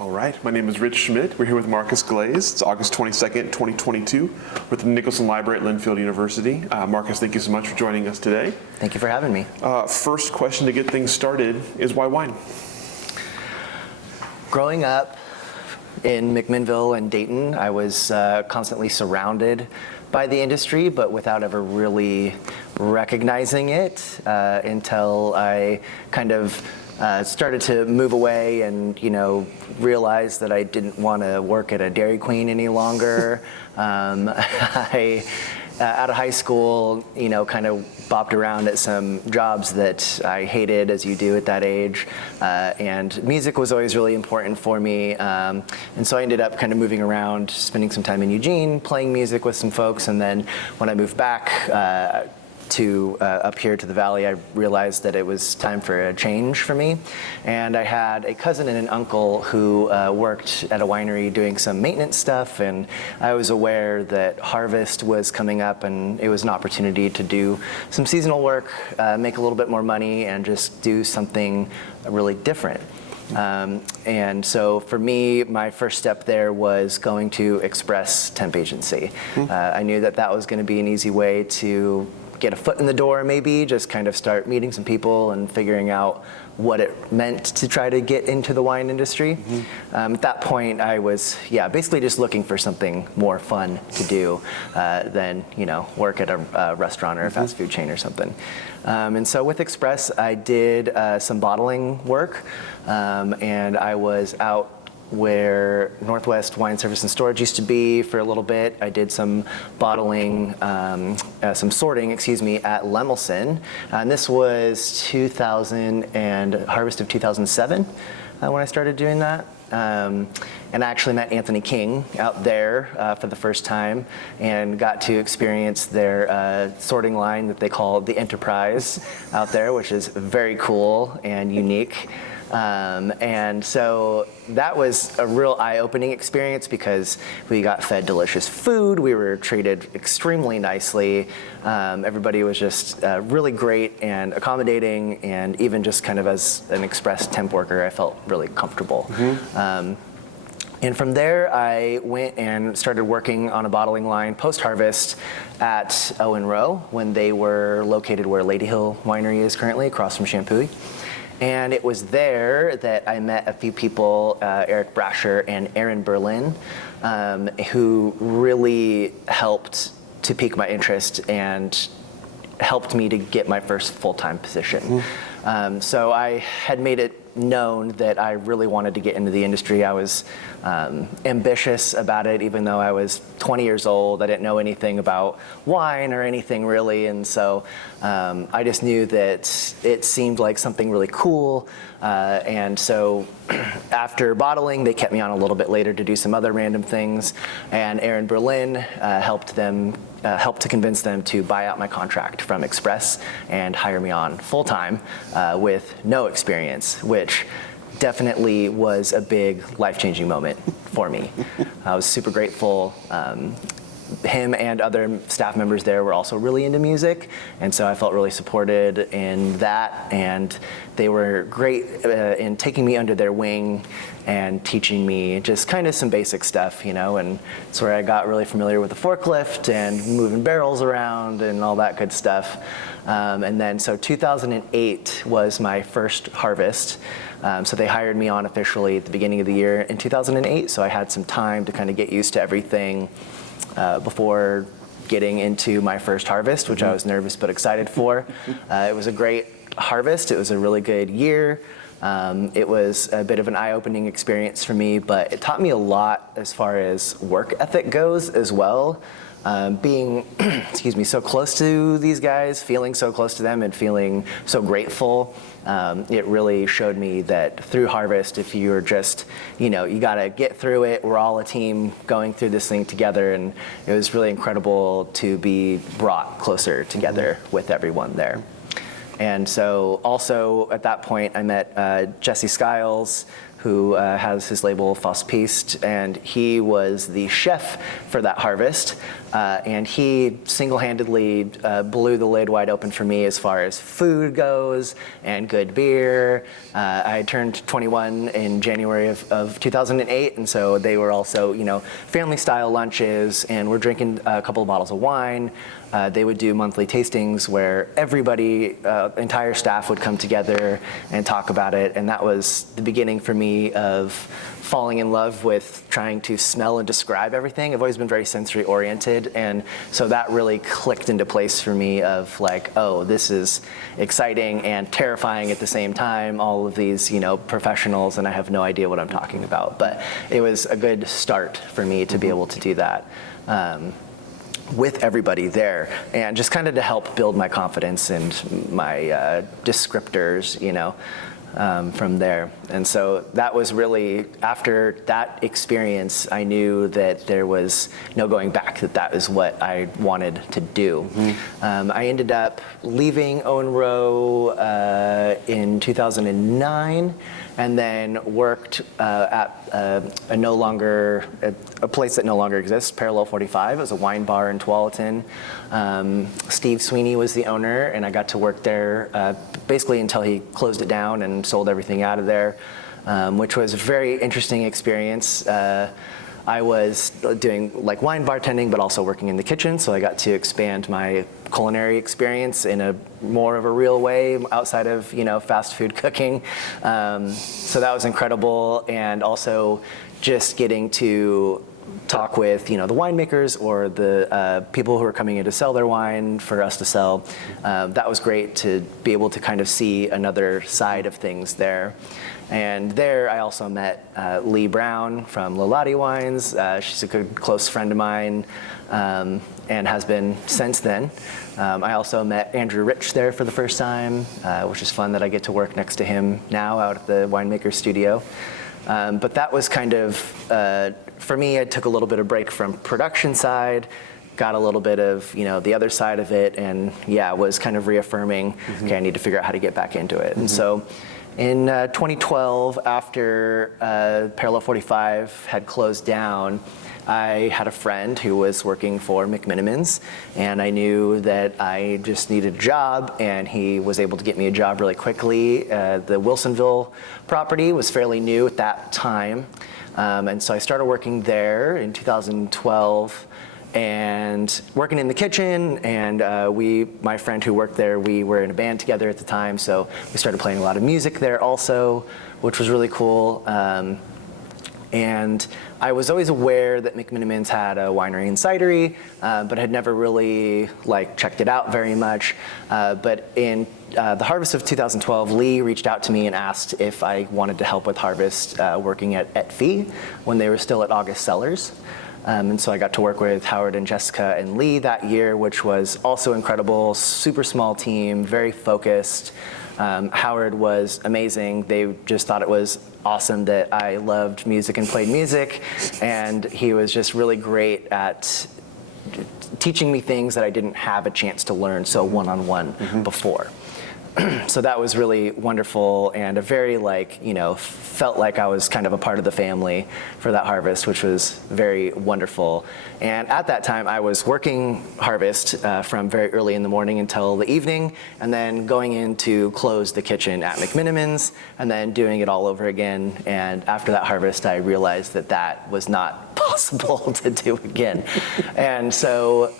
All right, my name is Rich Schmidt. We're here with Marcus Glaze. It's August 22nd, 2022, with the Nicholson Library at Linfield University. Marcus, thank you so much for joining us today. Thank you for having me. First question to get things started is why wine? Growing up in McMinnville and Dayton, I was constantly surrounded by the industry, but without ever really recognizing it until I kind of started to move away and, realized that I didn't want to work at a Dairy Queen any longer. Out of high school, kind of bopped around at some jobs that I hated, as you do at that age. And music was always really important for me. And so I ended up kind of moving around, spending some time in Eugene, playing music with some folks. And then when I moved back to up here to the Valley, I realized that it was time for a change for me. And I had a cousin and an uncle who worked at a winery doing some maintenance stuff, and I was aware that harvest was coming up and it was an opportunity to do some seasonal work, make a little bit more money, and just do something really different. And so for me, my first step there was going to Express Temp Agency. I knew that that was going to be an easy way to get a foot in the door, maybe just kind of start meeting some people and figuring out what it meant to try to get into the wine industry. At that point, I was basically just looking for something more fun to do than work at a restaurant or a fast food chain or something. And so with Express, I did some bottling work, and I was out where Northwest Wine Service and Storage used to be for a little bit. I did some bottling, some sorting, at Lemelson. And this was harvest of 2007 when I started doing that. And I actually met Anthony King out there for the first time and got to experience their sorting line that they call the Enterprise out there, which is very cool and unique. And so that was a real eye-opening experience because we got fed delicious food. We were treated extremely nicely. Everybody was just really great and accommodating, and even just kind of as an Express temp worker, I felt really comfortable. And from there, I went and started working on a bottling line post-harvest at Owen Rowe when they were located where Lady Hill Winery is currently, across from Champoy. And it was there that I met a few people, Eric Brasher and Aaron Berlin, who really helped to pique my interest and helped me to get my first full-time position. So I had made it known that I really wanted to get into the industry. I was ambitious about it, even though I was 20 years old. I didn't know anything about wine or anything really, and so I just knew that it seemed like something really cool. And so after bottling, they kept me on a little bit later to do some other random things, and Aaron Berlin helped to convince them to buy out my contract from Express and hire me on full-time with no experience, which definitely was a big life-changing moment for me. I was super grateful. Him and other staff members there were also really into music, and so I felt really supported in that, and they were great in taking me under their wing and teaching me just kind of some basic stuff, and it's where I got really familiar with the forklift and moving barrels around and all that good stuff. And then so 2008 was my first harvest. So they hired me on officially at the beginning of the year in 2008, so I had some time to kind of get used to everything before getting into my first harvest, which I was nervous but excited for. It was a great harvest. It was a really good year. It was a bit of an eye-opening experience for me, but it taught me a lot as far as work ethic goes as well. Being, so close to these guys, feeling so close to them and feeling so grateful, it really showed me that through harvest, if you're just, you gotta get through it. We're all a team going through this thing together, and it was really incredible to be brought closer together with everyone there. And so also at that point, I met Jesse Skiles, who has his label Foss Piste, and he was the chef for that harvest. And he single-handedly blew the lid wide open for me as far as food goes and good beer. I turned 21 in January of 2008, and so they were also, family-style lunches, and we're drinking a couple of bottles of wine. They would do monthly tastings where everybody, entire staff would come together and talk about it, and that was the beginning for me of falling in love with trying to smell and describe everything. I've always been very sensory oriented, and so that really clicked into place for me of like, oh, this is exciting and terrifying at the same time, all of these, professionals, and I have no idea what I'm talking about. But it was a good start for me to be able to do that. With everybody there, and just kind of to help build my confidence and my descriptors, from there. And so that was really, after that experience, I knew that there was no going back, that is what I wanted to do. I ended up leaving Owen Row in 2009, and then worked at a place that no longer exists, Parallel 45. It was a wine bar in Tualatin. Steve Sweeney was the owner, and I got to work there basically until he closed it down and sold everything out of there, which was a very interesting experience. I was doing like wine bartending, but also working in the kitchen, so I got to expand my culinary experience in a more of a real way outside of fast food cooking. So that was incredible, and also just getting to talk with the winemakers or the people who are coming in to sell their wine for us to sell. That was great to be able to kind of see another side of things there. And there I also met Lee Brown from Lolati Wines. She's a good close friend of mine, and has been since then. I also met Andrew Rich there for the first time, which is fun that I get to work next to him now out at the winemaker studio. But that was kind of, for me, I took a little bit of break from production side, got a little bit of, the other side of it, and was kind of reaffirming, okay, I need to figure out how to get back into it. And so in 2012, after Parallel 45 had closed down, I had a friend who was working for McMenamins, and I knew that I just needed a job, and he was able to get me a job really quickly. The Wilsonville property was fairly new at that time, and so I started working there in 2012 and working in the kitchen, and my friend who worked there, we were in a band together at the time, so we started playing a lot of music there also, which was really cool. And I was always aware that McMenamins had a winery and cidery, but had never really checked it out very much. But in the harvest of 2012, Lee reached out to me and asked if I wanted to help with harvest, working at Edgefield when they were still at August Cellars. And so I got to work with Howard and Jessica and Lee that year, which was also incredible, super small team, very focused. Howard was amazing. They just thought it was awesome that I loved music and played music, and he was just really great at teaching me things that I didn't have a chance to learn so one-on-one before. So that was really wonderful, and a very felt like I was kind of a part of the family for that harvest, which was very wonderful. And at that time, I was working harvest from very early in the morning until the evening, and then going in to close the kitchen at McMenamins, and then doing it all over again. And after that harvest, I realized that that was not possible to do again. And so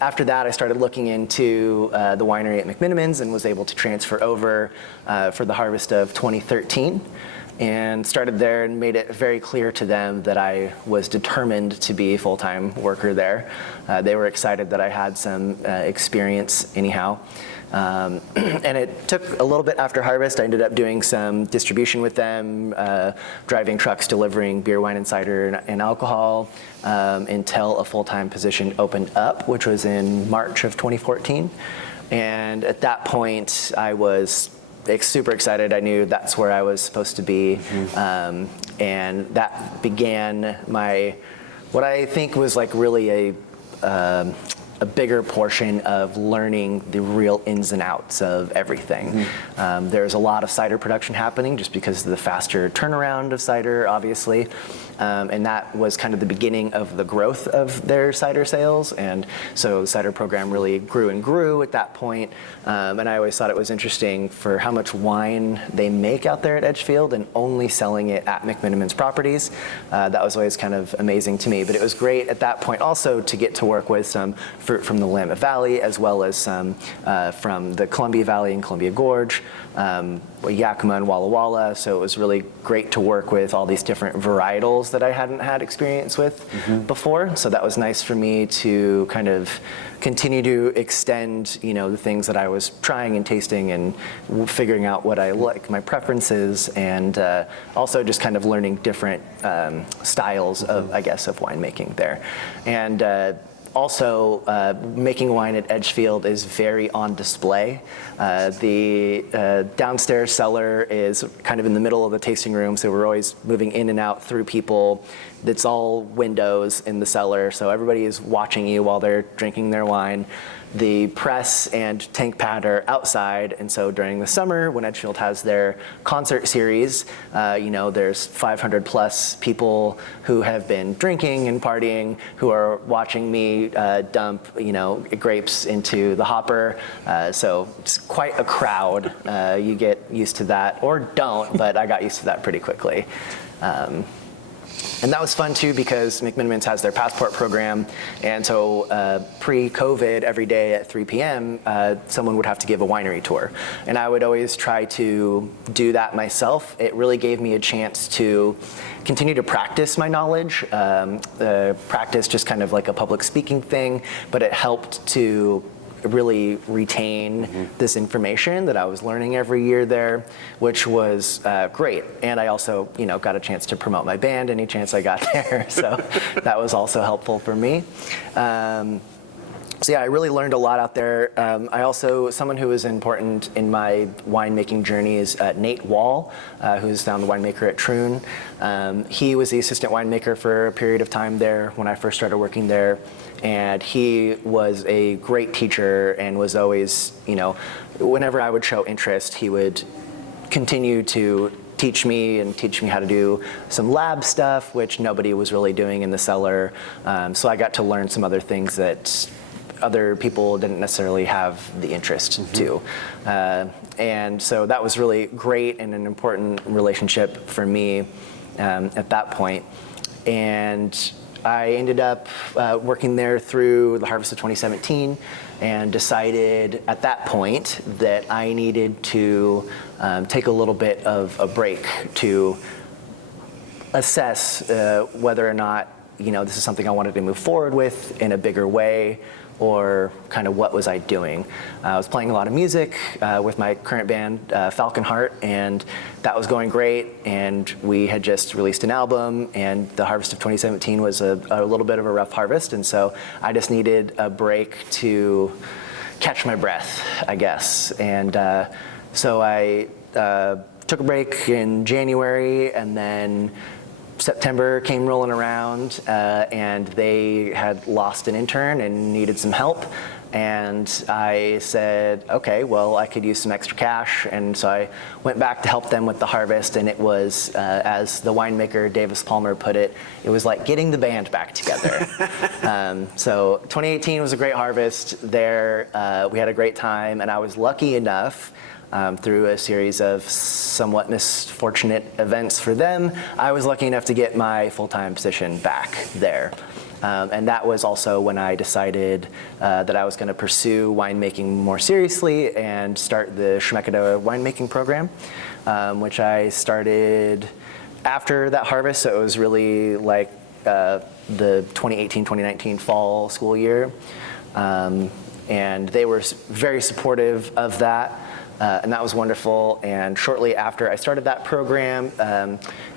after that, I started looking into the winery at McMenamins and was able to transfer over for the harvest of 2013. And started there and made it very clear to them that I was determined to be a full-time worker there. They were excited that I had some experience anyhow. And it took a little bit after harvest. I ended up doing some distribution with them, driving trucks, delivering beer, wine, and cider and alcohol, until a full-time position opened up, which was in March of 2014. And at that point, I was super excited. I knew that's where I was supposed to be. And that began what I think was really a a bigger portion of learning the real ins and outs of everything. There's a lot of cider production happening just because of the faster turnaround of cider, obviously. And that was kind of the beginning of the growth of their cider sales. And so the cider program really grew and grew at that point. And I always thought it was interesting for how much wine they make out there at Edgefield and only selling it at McMenamins properties. That was always kind of amazing to me. But it was great at that point also to get to work with some fruit from the Willamette Valley, as well as some from the Columbia Valley and Columbia Gorge, Yakima and Walla Walla. So it was really great to work with all these different varietals that I hadn't had experience with before. So that was nice for me to kind of continue to extend, the things that I was trying and tasting and figuring out what I like, my preferences, and also just kind of learning different styles of, I guess, of winemaking there. And also, making wine at Edgefield is very on display. The downstairs cellar is kind of in the middle of the tasting room, so we're always moving in and out through people. It's all windows in the cellar, so everybody is watching you while they're drinking their wine. The press and tank pad are outside, and so during the summer, when Edgefield has their concert series, there's 500 plus people who have been drinking and partying, who are watching me dump, grapes into the hopper. So it's quite a crowd. You get used to that, or don't, but I got used to that pretty quickly. And that was fun too, because McMenamins has their passport program, and so pre-COVID, every day at 3 p.m., someone would have to give a winery tour. And I would always try to do that myself. It really gave me a chance to continue to practice my knowledge, practice just kind of like a public speaking thing, but it helped to really retain this information that I was learning every year there, which was great. And I also, got a chance to promote my band any chance I got there. So that was also helpful for me. So yeah, I really learned a lot out there. Someone who was important in my winemaking journey is Nate Wall, who's now the winemaker at Troon. He was the assistant winemaker for a period of time there when I first started working there. And he was a great teacher and was always, whenever I would show interest, he would continue to teach me how to do some lab stuff, which nobody was really doing in the cellar. So I got to learn some other things that other people didn't necessarily have the interest to. And so that was really great and an important relationship for me at that point. And I ended up working there through the harvest of 2017 and decided at that point that I needed to take a little bit of a break to assess whether or not this is something I wanted to move forward with in a bigger way, or kind of what was I doing. I was playing a lot of music with my current band, Falcon Heart, and that was going great, and we had just released an album, and the harvest of 2017 was a little bit of a rough harvest, and so I just needed a break to catch my breath, I guess. And so I took a break in January, and then September came rolling around, and they had lost an intern and needed some help. And I said, okay, well, I could use some extra cash. And so I went back to help them with the harvest. And it was, as the winemaker Davis Palmer put it, it was like getting the band back together. So 2018 was a great harvest there. We had a great time. And I was lucky enough, through a series of somewhat misfortunate events for them, I was lucky enough to get my full-time position back there. And that was also when I decided that I was going to pursue winemaking more seriously and start the Chemeketa winemaking program, which I started after that harvest. So it was really like the 2018-2019 fall school year. And they were very supportive of that. And that was wonderful. And shortly after I started that program,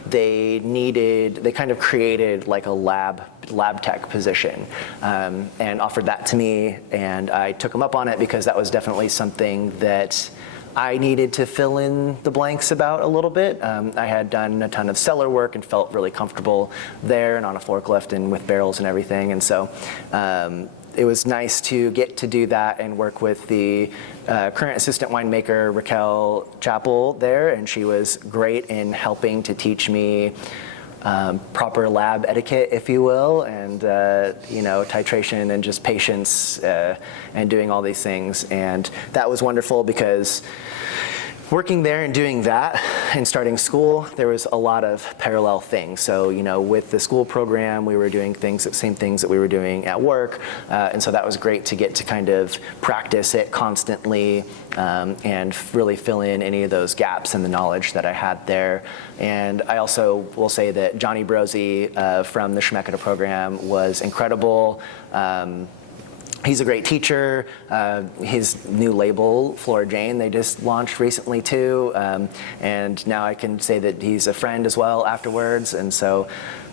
they kind of created like a lab tech position and offered that to me. And I took them up on it because that was definitely something that I needed to fill in the blanks about a little bit. I had done a ton of cellar work and felt really comfortable there and on a forklift and with barrels and everything. And so it was nice to get to do that and work with the current assistant winemaker, Raquel Chappell there, and she was great in helping to teach me proper lab etiquette, if you will, and titration and just patience and doing all these things. And that was wonderful because working there and doing that and starting school, there was a lot of parallel things. So, with the school program, we were doing same things that we were doing at work. And so that was great to get to kind of practice it constantly and really fill in any of those gaps in the knowledge that I had there. And I also will say that Johnny Brosey from the Chemeketa Program was incredible. He's a great teacher. His new label, Flora Jane, they just launched recently too. And now I can say that he's a friend as well afterwards. And so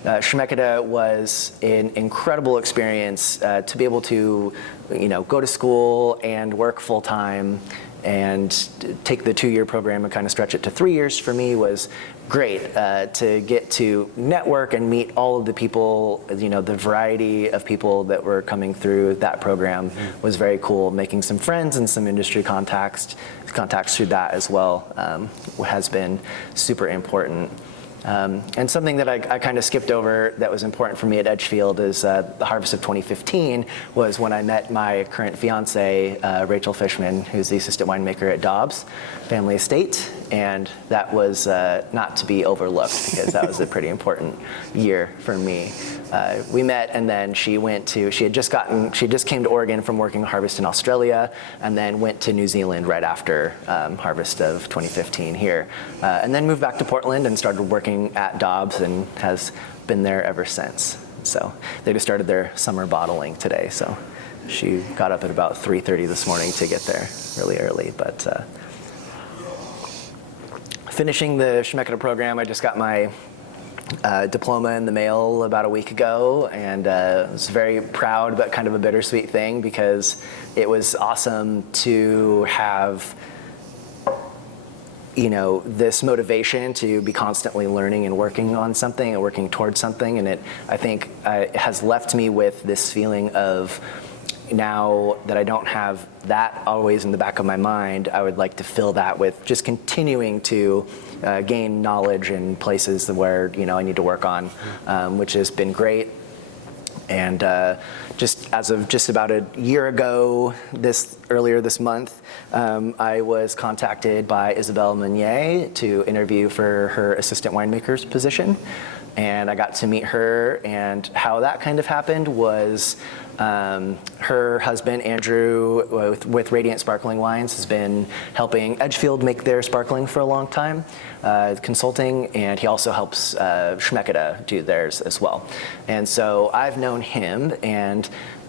Chemeketa was an incredible experience to be able to, go to school and work full time and take the 2-year program and kind of stretch it to 3 years for me was great. To get to network and meet all of the people, the variety of people that were coming through that program was very cool. Making some friends and some industry contacts through that as well has been super important. And something that I kind of skipped over that was important for me at Edgefield is the harvest of 2015 was when I met my current fiance, Rachel Fishman, who's the assistant winemaker at Dobbs Family Estate. And that was not to be overlooked because that was a pretty important year for me. We met, and then she just came to Oregon from working harvest in Australia, and then went to New Zealand right after harvest of 2015 here. And then moved back to Portland and started working at Dobbs and has been there ever since. So they just started their summer bottling today, so she got up at about 3:30 this morning to get there really early. But finishing the Chemeketa program, I just got my diploma in the mail about a week ago, and was very proud, but kind of a bittersweet thing because it was awesome to have this motivation to be constantly learning and working on something and working towards something. And I think it has left me with this feeling of, now that I don't have that always in the back of my mind, I would like to fill that with just continuing to gain knowledge in places where I need to work on, which has been great. And just as of just about a year ago, earlier this month, I was contacted by Isabelle Meunier to interview for her assistant winemaker's position. And I got to meet her, and how that kind of happened was her husband, Andrew, with Radiant Sparkling Wines, has been helping Edgefield make their sparkling for a long time, consulting, and he also helps Chemeketa do theirs as well. And so I've known him, and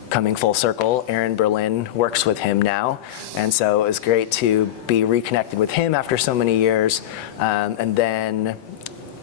coming full circle, Aaron Berlin works with him now. And so it was great to be reconnected with him after so many years. And then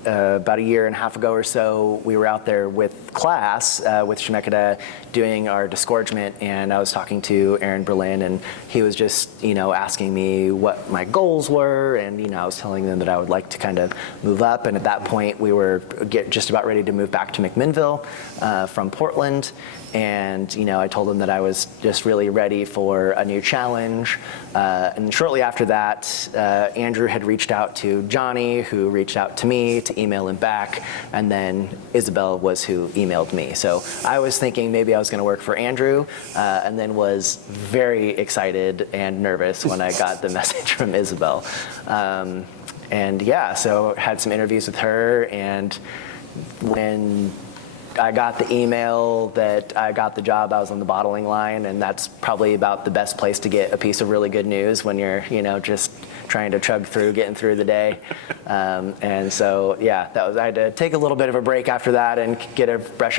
about a year and a half ago or so, we were out there with class with Schmidt doing our disgorgement, and I was talking to Aaron Berlin, and he was just asking me what my goals were, and I was telling them that I would like to kind of move up, and at that point we were just about ready to move back to McMinnville from Portland. And I told him that I was just really ready for a new challenge. And shortly after that, Andrew had reached out to Johnny, who reached out to me to email him back. And then Isabelle was who emailed me. So I was thinking maybe I was going to work for Andrew, and then was very excited and nervous when I got the message from Isabelle. And yeah, so had some interviews with her, and when I got the email that I got the job, I was on the bottling line, and that's probably about the best place to get a piece of really good news when you're, just trying to chug through, getting through the day. And so, yeah, I had to take a little bit of a break after that and get a breath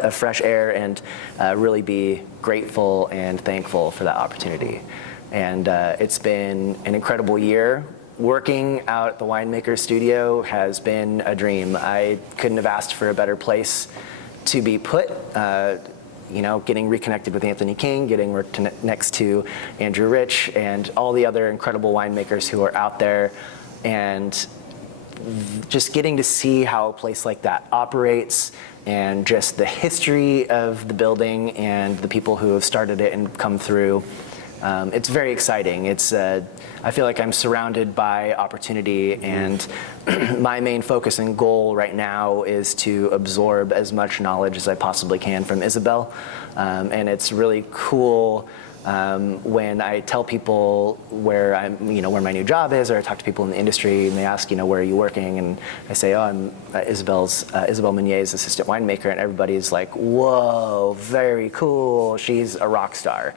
of fresh air, and really be grateful and thankful for that opportunity. And it's been an incredible year. Working out at the winemaker studio has been a dream. I couldn't have asked for a better place to be put. Getting reconnected with Anthony King, getting worked next to Andrew Rich, and all the other incredible winemakers who are out there, and just getting to see how a place like that operates and just the history of the building and the people who have started it and come through. It's very exciting. I feel like I'm surrounded by opportunity, and my main focus and goal right now is to absorb as much knowledge as I possibly can from Isabelle. And it's really cool when I tell people where where my new job is, or I talk to people in the industry and they ask, where are you working? And I say, oh, I'm Isabelle Meunier's assistant winemaker, and everybody's like, whoa, very cool. She's a rock star.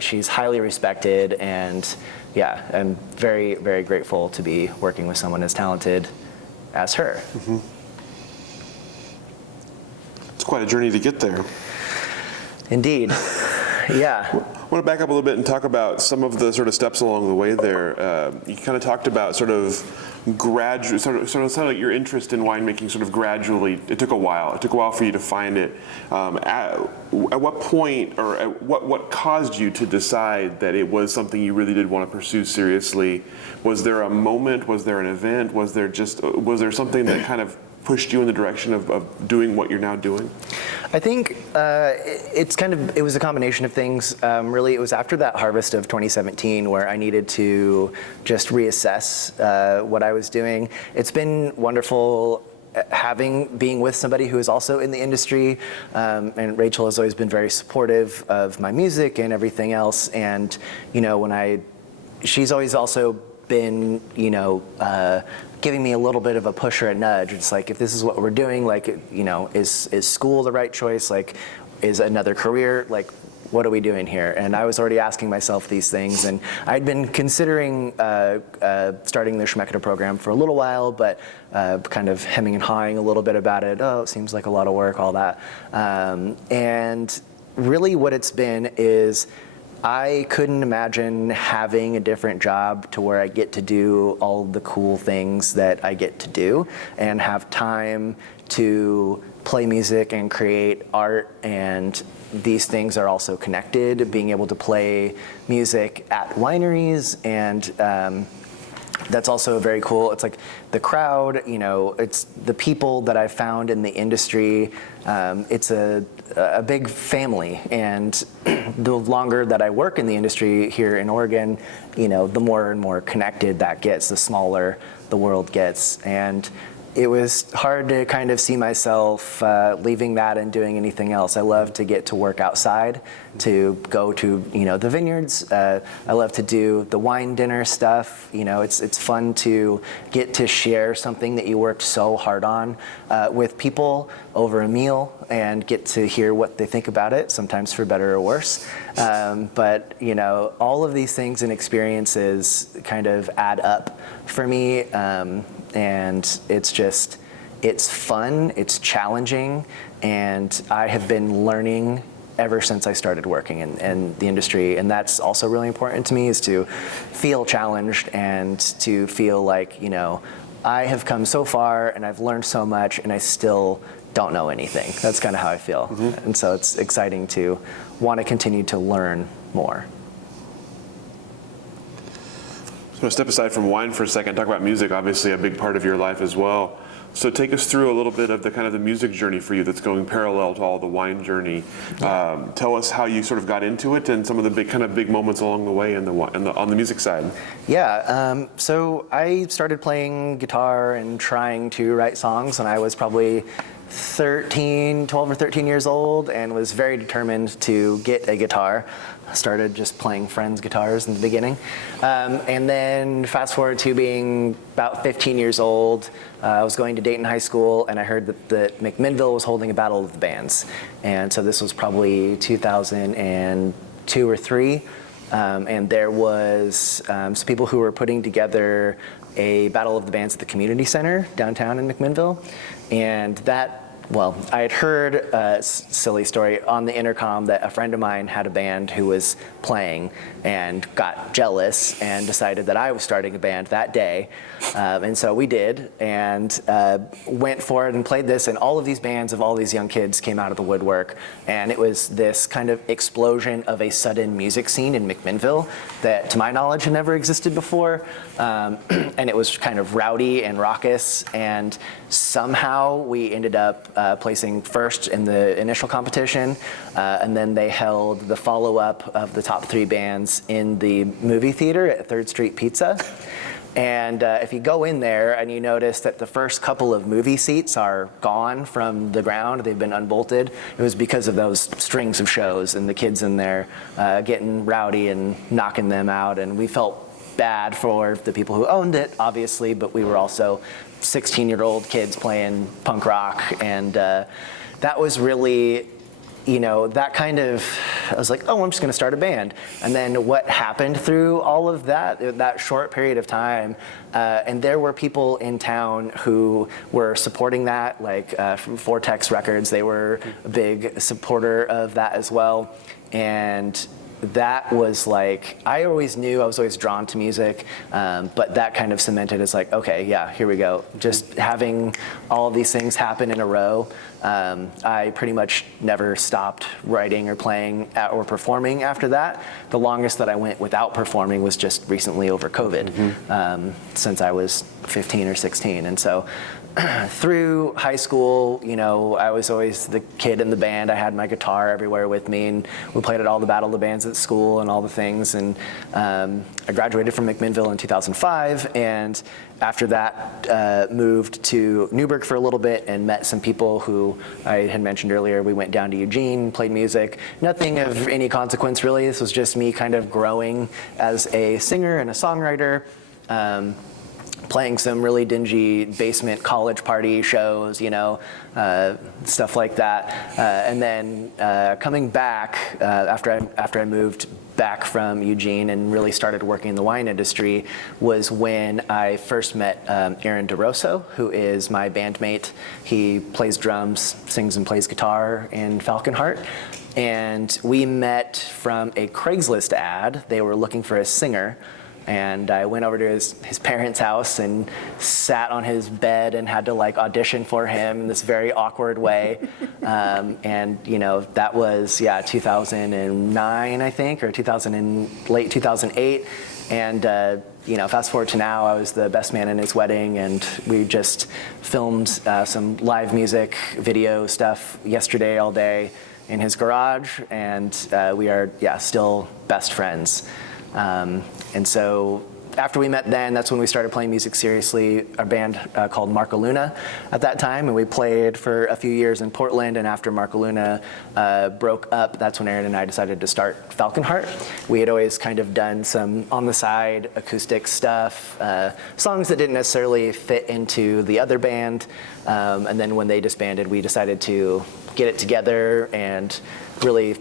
She's highly respected, and yeah, I'm very, very grateful to be working with someone as talented as her. Mm-hmm. It's quite a journey to get there. Indeed. Yeah. I want to back up a little bit and talk about some of the sort of steps along the way there. You kind of talked about sort of sounded like your interest in winemaking sort of gradually. It took a while. It took a while for you to find it. At what point, or what caused you to decide that it was something you really did want to pursue seriously? Was there a moment? Was there an event? Was there something that kind of pushed you in the direction of doing what you're now doing? I think it was a combination of things. Really, it was after that harvest of 2017 where I needed to just reassess what I was doing. It's been wonderful being with somebody who is also in the industry, and Rachel has always been very supportive of my music and everything else. And she's always also been giving me a little bit of a push or a nudge. It's like, if this is what we're doing, is school the right choice? Is another career, what are we doing here? And I was already asking myself these things, and I'd been considering starting the Chemeketa Program for a little while, but kind of hemming and hawing a little bit about it. Oh, it seems like a lot of work, all that. And really what it's been is, I couldn't imagine having a different job to where I get to do all the cool things that I get to do and have time to play music and create art, and these things are also connected. Being able to play music at wineries, and that's also very cool. It's like the crowd, it's the people that I've found in the industry. It's a big family, and the longer that I work in the industry here in Oregon, the more and more connected that gets, the smaller the world gets. And it was hard to kind of see myself leaving that and doing anything else. I love to get to work outside, to go to the vineyards. I love to do the wine dinner stuff. It's fun to get to share something that you worked so hard on with people over a meal and get to hear what they think about it, sometimes for better or worse. But all of these things and experiences kind of add up for me. And it's fun, it's challenging, and I have been learning ever since I started working in the industry. And that's also really important to me, is to feel challenged and to feel like, I have come so far and I've learned so much and I still don't know anything. That's kind of how I feel. Mm-hmm. And so it's exciting to want to continue to learn more. So I'm going to step aside from wine for a second, talk about music, obviously a big part of your life as well. So take us through a little bit of the kind of the music journey for you that's going parallel to all the wine journey. Tell us how you sort of got into it and some of the big moments along the way on the music side. Yeah, so I started playing guitar and trying to write songs when I was probably 12 or 13 years old, and was very determined to get a guitar. I started just playing friends' guitars in the beginning. And then fast forward to being about 15 years old, I was going to Dayton High School, and I heard that McMinnville was holding a battle of the bands. And so this was probably 2002 or 3. And there was some people who were putting together a battle of the bands at the community center downtown in McMinnville. And I had heard a silly story on the intercom that a friend of mine had a band who was playing, and got jealous and decided that I was starting a band that day. And so we did, and went for it and played this, and all of these bands of all these young kids came out of the woodwork, and it was this kind of explosion of a sudden music scene in McMinnville that, to my knowledge, had never existed before. And it was kind of rowdy and raucous, and somehow we ended up placing first in the initial competition, and then they held the follow-up of the top 3 bands in the movie theater at 3rd Street Pizza. And if you go in there and you notice that the first couple of movie seats are gone from the ground, they've been unbolted, it was because of those strings of shows and the kids in there getting rowdy and knocking them out. And we felt bad for the people who owned it, obviously, but we were also 16-year-old kids playing punk rock. And that was really, that kind of, I was like, oh, I'm just going to start a band. And then what happened through all of that short period of time, and there were people in town who were supporting that, like from Vortex Records, they were a big supporter of that as well. And that was like, I always knew, I was always drawn to music, but that kind of cemented as like, okay, yeah, here we go. Just having all of these things happen in a row. I pretty much never stopped writing or playing or performing after that. The longest that I went without performing was just recently over COVID, since I was 15 or 16. And so through high school, I was always the kid in the band. I had my guitar everywhere with me, and we played at all the Battle of the Bands at school and all the things. And I graduated from McMinnville in 2005, and after that moved to Newburgh for a little bit and met some people who I had mentioned earlier. We went down to Eugene, played music. Nothing of any consequence, really. This was just me kind of growing as a singer and a songwriter. Playing some really dingy basement college party shows, stuff like that. And then coming back after I moved back from Eugene and really started working in the wine industry was when I first met Aaron DeRosso, who is my bandmate. He plays drums, sings and plays guitar in Falconheart. And we met from a Craigslist ad. They were looking for a singer. And I went over to his parents' house and sat on his bed and had to audition for him in this very awkward way. And that was 2009, I think, or late 2008. And fast forward to now, I was the best man in his wedding, and we just filmed some live music video stuff yesterday all day in his garage, and we are still best friends. And so after we met then, that's when we started playing music seriously, our band called Marca Luna at that time, and we played for a few years in Portland, and after Marca Luna broke up, that's when Aaron and I decided to start Falconheart. We had always kind of done some on-the-side acoustic stuff, songs that didn't necessarily fit into the other band, and then when they disbanded, we decided to get it together and really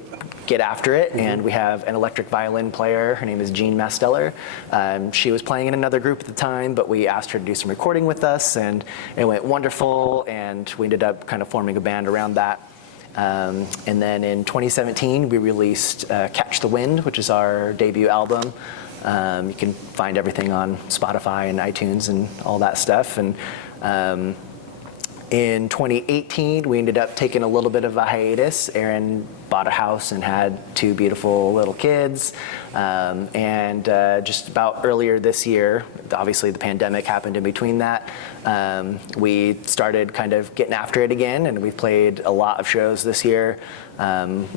get after it. And we have an electric violin player. Her name is Jean Masteller. She was playing in another group at the time, but we asked her to do some recording with us, and it went wonderful, and we ended up kind of forming a band around that. And then in 2017, we released Catch the Wind, which is our debut album. You can find everything on Spotify and iTunes and all that stuff. And in 2018, we ended up taking a little bit of a hiatus. Aaron bought a house and had 2 beautiful little kids. And just about earlier this year, obviously the pandemic happened in between that, we started kind of getting after it again, and we've played a lot of shows this year.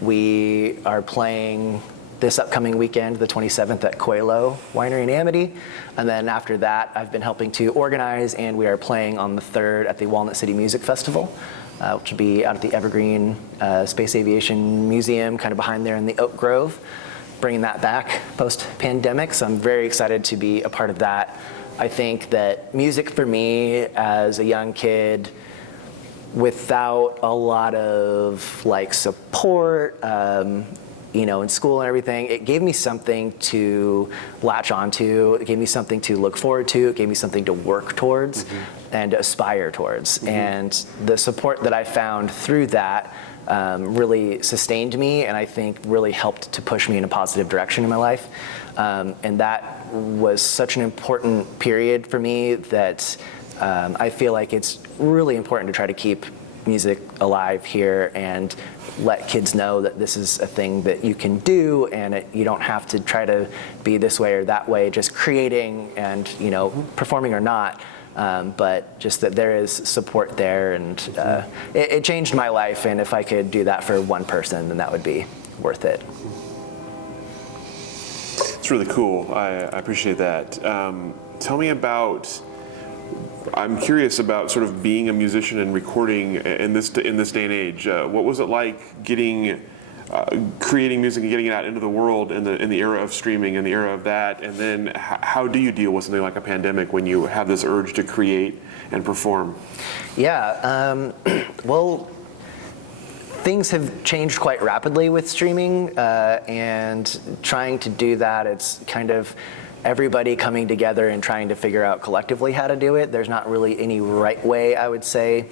We are playing this upcoming weekend, the 27th, at Coelho Winery in Amity. And then after that, I've been helping to organize, and we are playing on the 3rd at the Walnut City Music Festival, which will be out at the Evergreen Space Aviation Museum, kind of behind there in the Oak Grove, bringing that back post-pandemic. So I'm very excited to be a part of that. I think that music for me as a young kid, without a lot of support, in school and everything, it gave me something to latch onto. It gave me something to look forward to. It gave me something to work towards and aspire towards. And the support that I found through that really sustained me, and I think really helped to push me in a positive direction in my life. And that was such an important period for me that I feel like it's really important to try to keep music alive here and let kids know that this is a thing that you can do, and you don't have to try to be this way or that way, just creating and performing or not, but just that there is support there, and it changed my life, and if I could do that for one person, then that would be worth it. It's really cool. I appreciate that. Tell me about, I'm curious about sort of being a musician and recording in this day and age. What was it like creating music and getting it out into the world in the era of streaming, in the era of that? And then how do you deal with something like a pandemic when you have this urge to create and perform? Yeah, well, things have changed quite rapidly with streaming, and trying to do that, it's kind of everybody coming together and trying to figure out collectively how to do it. There's not really any right way, I would say.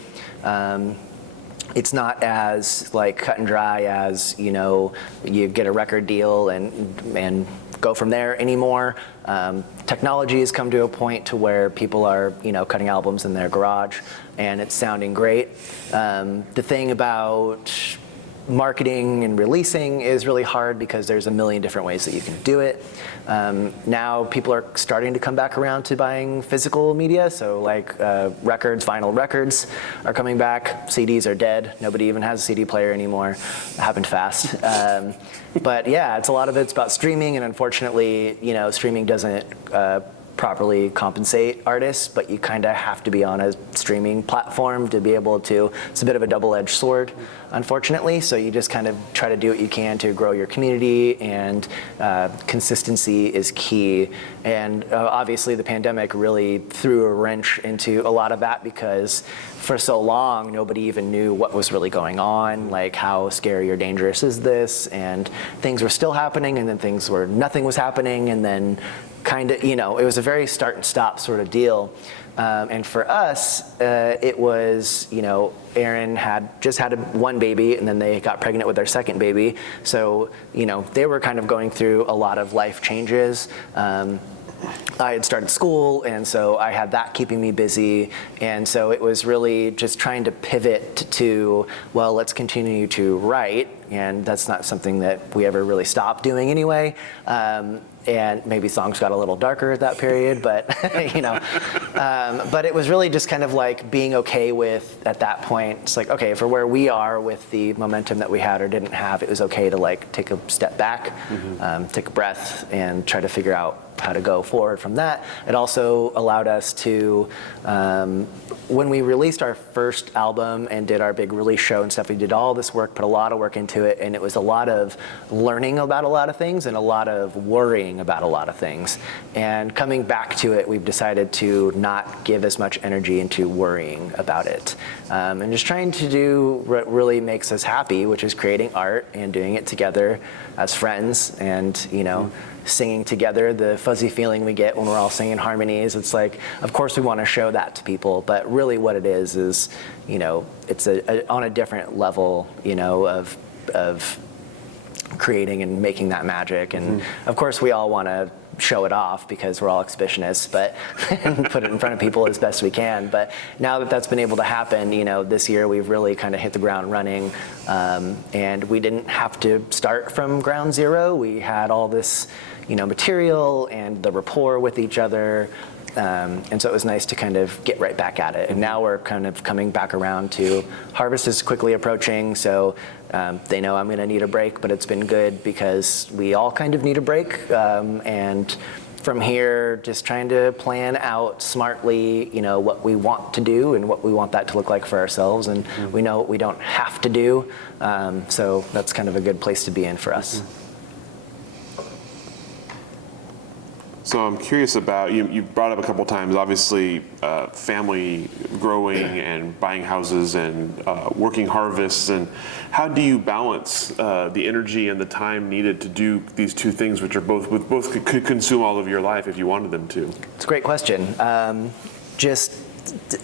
It's not as like cut and dry as you get a record deal and go from there anymore. Technology has come to a point to where people are cutting albums in their garage and it's sounding great. The thing about marketing and releasing is really hard because there's a million different ways that you can do it. Now people are starting to come back around to buying physical media, so like records, vinyl records are coming back. CDs are dead. Nobody even has a CD player anymore. It happened fast. But yeah, a lot of it's about streaming, and unfortunately, streaming doesn't properly compensate artists, but you kind of have to be on a streaming platform to be able to. It's a bit of a double-edged sword, unfortunately, so you just kind of try to do what you can to grow your community, and consistency is key. And obviously the pandemic really threw a wrench into a lot of that, because for so long nobody even knew what was really going on, like how scary or dangerous is this, and things were still happening, and then nothing was happening, and then kind of, it was a very start and stop sort of deal. And for us, it was, Erin had just had one baby, and then they got pregnant with their second baby. So, they were kind of going through a lot of life changes. I had started school, and so I had that keeping me busy. And so it was really just trying to pivot to, well, let's continue to write. And that's not something that we ever really stopped doing anyway. And maybe songs got a little darker at that period, but but it was really just kind of like being okay with, at that point, it's like, okay, for where we are with the momentum that we had or didn't have, it was okay to like take a step back, take a breath, and try to figure out how to go forward from that. It also allowed us to, when we released our first album and did our big release show and stuff, we did all this work, put a lot of work into it, and it was a lot of learning about a lot of things and a lot of worrying about a lot of things. And coming back to it, we've decided to not give as much energy into worrying about it, and just trying to do what really makes us happy, which is creating art and doing it together as friends, and singing together, the fuzzy feeling we get when we're all singing harmonies. It's like, of course we want to show that to people, but really what it is, it's on a different level, of creating and making that magic. And of course we all want to show it off because we're all exhibitionists, but put it in front of people as best we can. But now that that's been able to happen, this year we've really kind of hit the ground running, and we didn't have to start from ground zero. We had all this material and the rapport with each other, and so it was nice to kind of get right back at it. And now we're kind of coming back around to harvest is quickly approaching, so they know I'm going to need a break, but it's been good because we all kind of need a break, and from here just trying to plan out smartly what we want to do and what we want that to look like for ourselves, and we know what we don't have to do, so that's kind of a good place to be in for us. So I'm curious about, you brought up a couple times, obviously, family growing and buying houses and working harvests, and how do you balance the energy and the time needed to do these two things, which are both could consume all of your life if you wanted them to? It's a great question. Just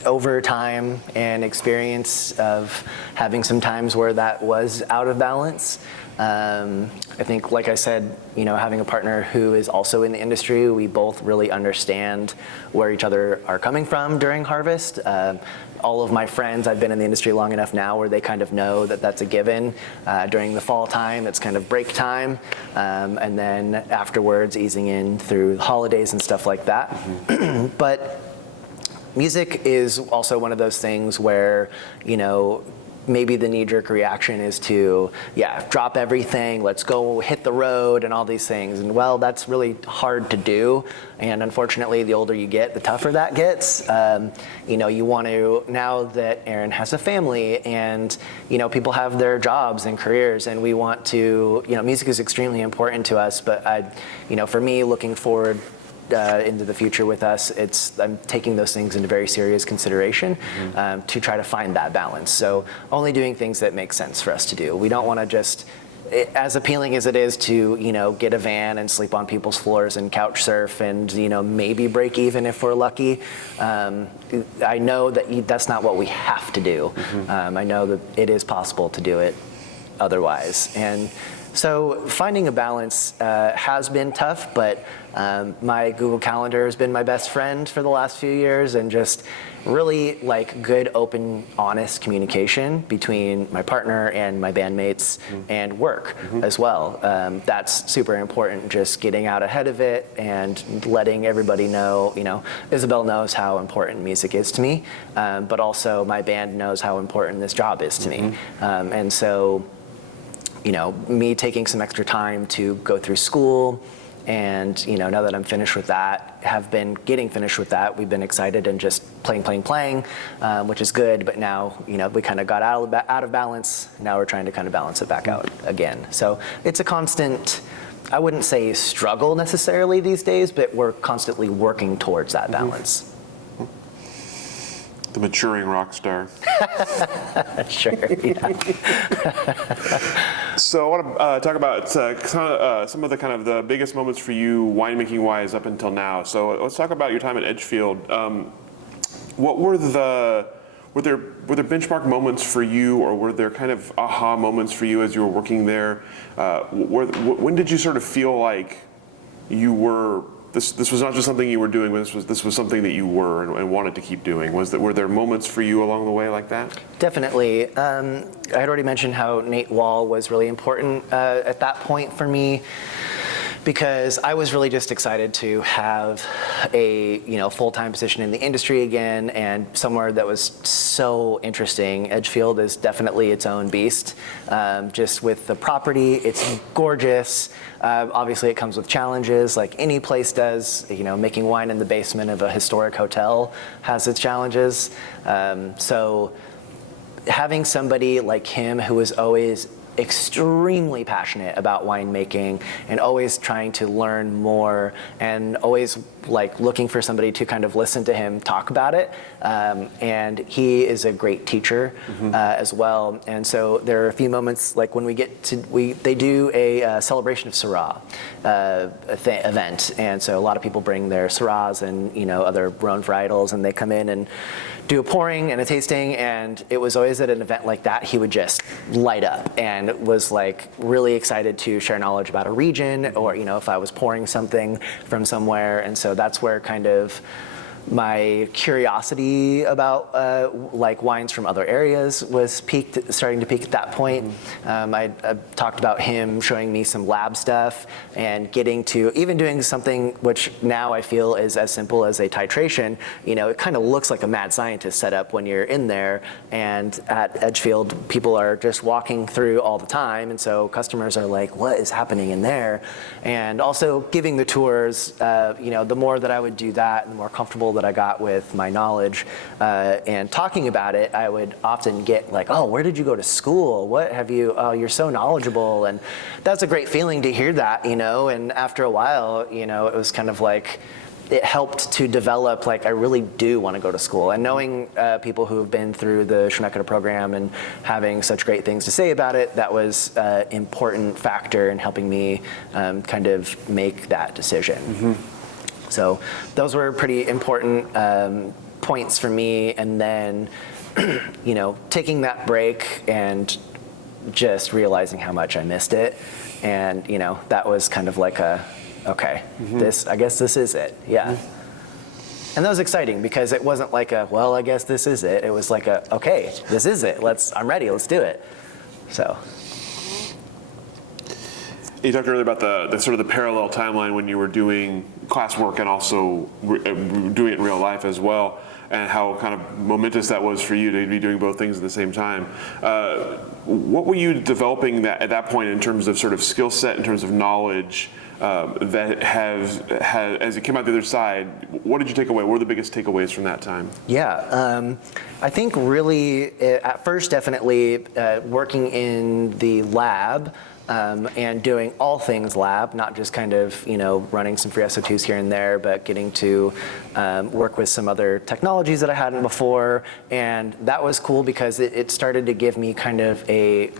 over time and experience of having some times where that was out of balance. I think, like I said, having a partner who is also in the industry, we both really understand where each other are coming from during harvest. All of my friends, I've been in the industry long enough now where they kind of know that that's a given. During the fall time, it's kind of break time. And then afterwards, easing in through holidays and stuff like that. Mm-hmm. But music is also one of those things where, maybe the knee-jerk reaction is to, drop everything, let's go hit the road and all these things. And well, that's really hard to do. And unfortunately, the older you get, the tougher that gets. You want to, now that Aaron has a family and, people have their jobs and careers, and we want to, music is extremely important to us. But, for me, looking forward into the future with us, I'm taking those things into very serious consideration to try to find that balance. So only doing things that make sense for us to do. We don't want to just, as appealing as it is to, get a van and sleep on people's floors and couch surf and, maybe break even if we're lucky. I know that that's not what we have to do. I know that it is possible to do it otherwise. And so finding a balance has been tough, but my Google Calendar has been my best friend for the last few years, and just really good, open, honest communication between my partner and my bandmates and work as well. That's super important, just getting out ahead of it and letting everybody know, Isabelle knows how important music is to me, but also my band knows how important this job is to me. And so, me taking some extra time to go through school, and now that I'm finished with that, have been getting finished with that, we've been excited and just playing, which is good. But now, we kind of got out of balance. Now we're trying to kind of balance it back out again. So it's a constant, I wouldn't say struggle necessarily these days, but we're constantly working towards that balance. The maturing rock star. Sure, yeah. So I want to talk about some of the biggest moments for you winemaking-wise up until now. So let's talk about your time at Edgefield. What were were there benchmark moments for you, or were there kind of aha moments for you as you were working there? When did you sort of feel like you were, this was not just something you were doing, but this was something that you were and wanted to keep doing? Were there moments for you along the way like that? Definitely. I had already mentioned how Nate Wall was really important at that point for me, because I was really just excited to have a full-time position in the industry again, and somewhere that was so interesting. Edgefield is definitely its own beast. Just with the property, it's gorgeous. Obviously, it comes with challenges, like any place does. Making wine in the basement of a historic hotel has its challenges. So having somebody like him who was always extremely passionate about winemaking and always trying to learn more, and always looking for somebody to kind of listen to him talk about it. And he is a great teacher as well. And so there are a few moments when we get to, they do a celebration of Syrah event. And so a lot of people bring their Syrahs and other Rhone varietals, and they come in and do a pouring and a tasting. And it was always at an event like that, he would just light up and was really excited to share knowledge about a region, or if I was pouring something from somewhere. And so that's where kind of my curiosity about wines from other areas was starting to peak at that point. I talked about him showing me some lab stuff and getting to even doing something which now I feel is as simple as a titration. It kind of looks like a mad scientist setup when you're in there, and at Edgefield, people are just walking through all the time, and so customers are like, what is happening in there? And also giving the tours, the more that I would do that, and the more comfortable comfortable that I got with my knowledge and talking about it, I would often get like, oh, where did you go to school? What have you, oh, you're so knowledgeable. And that's a great feeling to hear that, you know, and after a while, you know, it was kind of like, it helped to develop, like, I really do want to go to school. And knowing people who have been through the Chemeketa program and having such great things to say about it, that was an important factor in helping me kind of make that decision. Mm-hmm. So those were pretty important points for me. And then, you know, taking that break and just realizing how much I missed it. And, you know, that was kind of like a, okay, I guess this is it, yeah. And that was exciting because it wasn't like a, well, I guess this is it. It was like a, okay, this is it. I'm ready, let's do it. So. You talked earlier about the sort of the parallel timeline when you were doing classwork and also doing it in real life as well, and how kind of momentous that was for you to be doing both things at the same time. What were you developing at that point in terms of sort of skill set, in terms of knowledge, that as it came out the other side, what did you take away? What were the biggest takeaways from that time? Yeah, I think really at first definitely working in the lab and doing all things lab, not just kind of, you know, running some free SO2s here and there, but getting to work with some other technologies that I hadn't before. And that was cool because it started to give me kind of a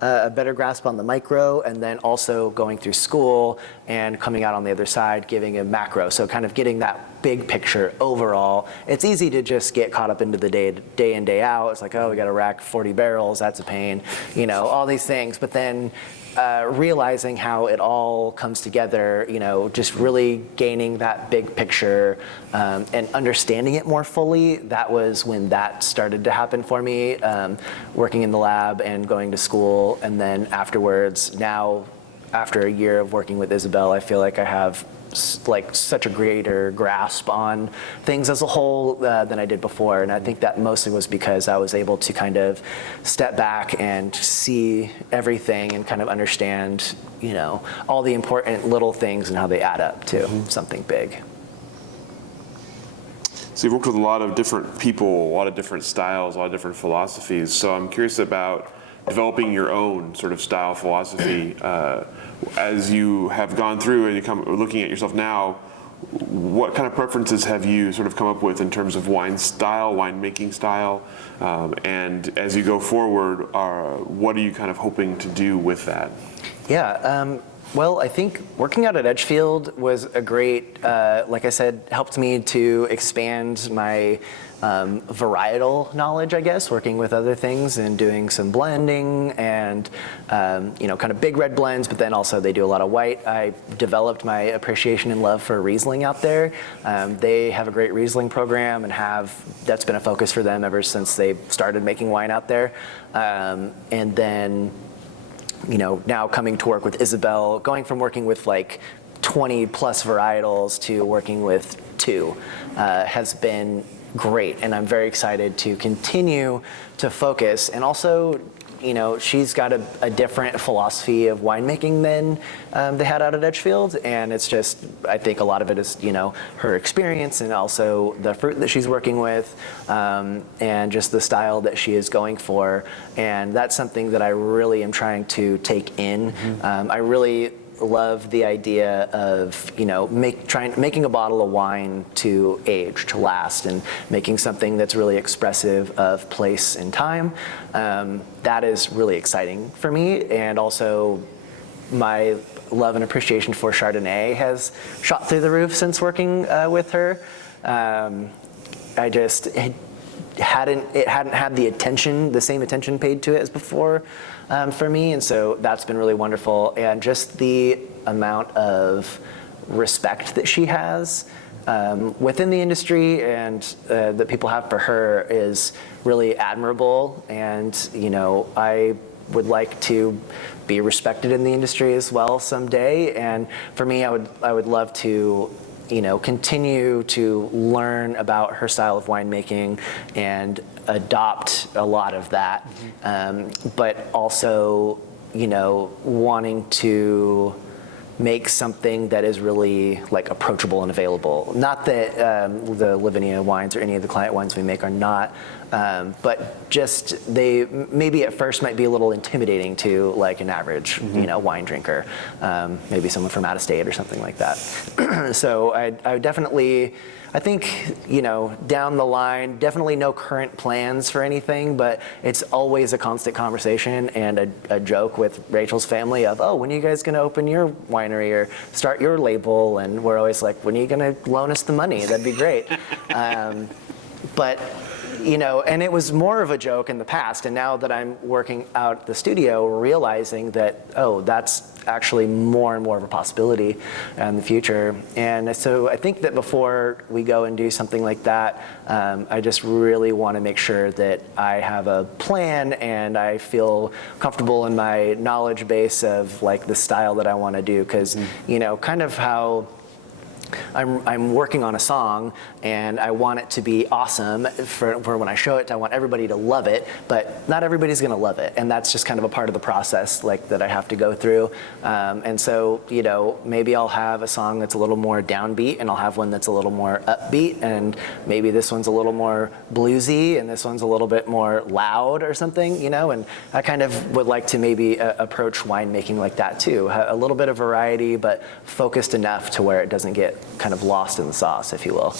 better grasp on the micro, and then also going through school and coming out on the other side, giving a macro. So kind of getting that big picture overall. It's easy to just get caught up into the day in, day out. It's like, oh, we got to rack 40 barrels, that's a pain, you know, all these things. But then realizing how it all comes together, you know, just really gaining that big picture and understanding it more fully, that was when that started to happen for me, working in the lab and going to school. And then afterwards, now, after a year of working with Isabelle, I feel like I have like such a greater grasp on things as a whole than I did before. And I think that mostly was because I was able to kind of step back and see everything and kind of understand, you know, all the important little things and how they add up to something big. So you've worked with a lot of different people, a lot of different styles, a lot of different philosophies. So I'm curious about developing your own sort of style philosophy. As you have gone through and you come looking at yourself now, what kind of preferences have you sort of come up with in terms of wine style, winemaking style? And as you go forward, what are you kind of hoping to do with that? Yeah. Well, I think working out at Edgefield was a great, like I said, helped me to expand my varietal knowledge, I guess, working with other things and doing some blending and, you know, kind of big red blends, but then also they do a lot of white. I developed my appreciation and love for Riesling out there. They have a great Riesling program and that's been a focus for them ever since they started making wine out there. And then, you know, now coming to work with Isabelle, going from working with like 20 plus varietals to working with 2 has been great, and I'm very excited to continue to focus. And also, you know, she's got a different philosophy of winemaking than they had out at Edgefield, and it's just, I think a lot of it is, you know, her experience and also the fruit that she's working with, and just the style that she is going for, and that's something that I really am trying to take in. I really love the idea of, you know, making a bottle of wine to age, to last, and making something that's really expressive of place and time. That is really exciting for me, and also my love and appreciation for Chardonnay has shot through the roof since working with her. It hadn't had the same attention paid to it as before for me, and so that's been really wonderful. And just the amount of respect that she has within the industry and that people have for her is really admirable. And, you know, I would like to be respected in the industry as well someday. And for me, I would love to, you know, continue to learn about her style of winemaking and adopt a lot of that, but also, you know, wanting to make something that is really like approachable and available. Not that the Lavinea wines or any of the client wines we make are not, but just they maybe at first might be a little intimidating to like an average wine drinker, maybe someone from out of state or something like that. So I definitely, I think, down the line, definitely no current plans for anything, but it's always a constant conversation and a joke with Rachel's family of, oh, when are you guys going to open your winery or start your label? And we're always like, when are you going to loan us the money? That'd be great. But and it was more of a joke in the past, and now that I'm working out the studio, realizing that, oh, that's actually more and more of a possibility in the future. And so I think that before we go and do something like that, I just really want to make sure that I have a plan and I feel comfortable in my knowledge base of like the style that I want to do, because kind of how I'm working on a song and I want it to be awesome for when I show it. I want everybody to love it, but not everybody's going to love it, and that's just kind of a part of the process like that I have to go through. And so maybe I'll have a song that's a little more downbeat, and I'll have one that's a little more upbeat, and maybe this one's a little more bluesy and this one's a little bit more loud or something, and I kind of would like to maybe approach winemaking like that too. A little bit of variety, but focused enough to where it doesn't get kind of lost in the sauce, if you will.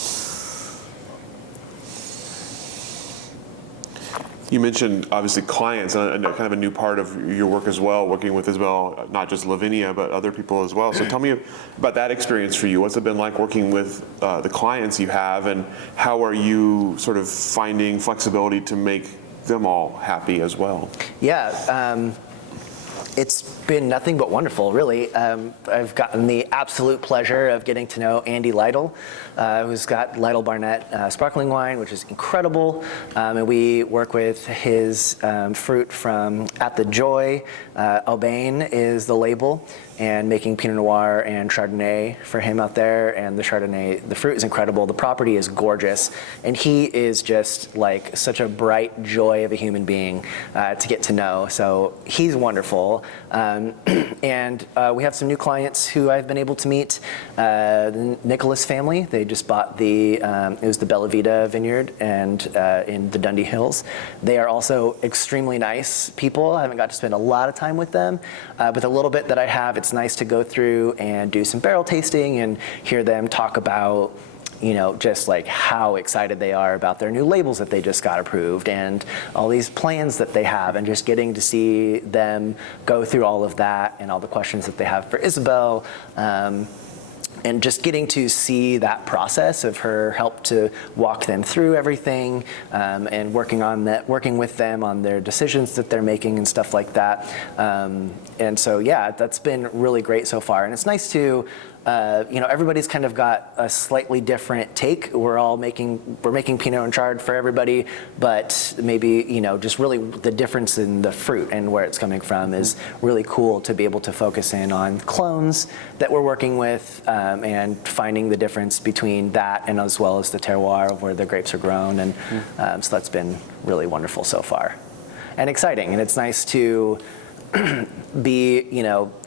You mentioned obviously clients, and kind of a new part of your work as well, working with Isabelle, not just Lavinea, but other people as well. So tell me about that experience for you. What's it been like working with the clients you have, and how are you sort of finding flexibility to make them all happy as well? Yeah. It's been nothing but wonderful, really. I've gotten the absolute pleasure of getting to know Andy Lytle, who's got Lytle Barnett sparkling wine, which is incredible. And we work with his fruit from At the Joy. Aubaine is the label, and making Pinot Noir and Chardonnay for him out there. And the Chardonnay, the fruit is incredible. The property is gorgeous. And he is just like such a bright joy of a human being to get to know. So he's wonderful. And we have some new clients who I've been able to meet. The Nicholson family, they just bought it was the Bella Vita vineyard and in the Dundee Hills. They are also extremely nice people. I haven't got to spend a lot of time with them, but the little bit that I have, it's nice to go through and do some barrel tasting and hear them talk about just like how excited they are about their new labels that they just got approved and all these plans that they have, and just getting to see them go through all of that and all the questions that they have for Isabelle. And just getting to see that process of her help to walk them through everything, and working with them on their decisions that they're making and stuff like that. And so, yeah, that's been really great so far. And it's nice to, everybody's kind of got a slightly different take. We're making Pinot and Chard for everybody, but maybe, just really the difference in the fruit and where it's coming from is really cool to be able to focus in on clones that we're working with, and finding the difference between that and as well as the terroir of where the grapes are grown. And so that's been really wonderful so far and exciting. And it's nice to be,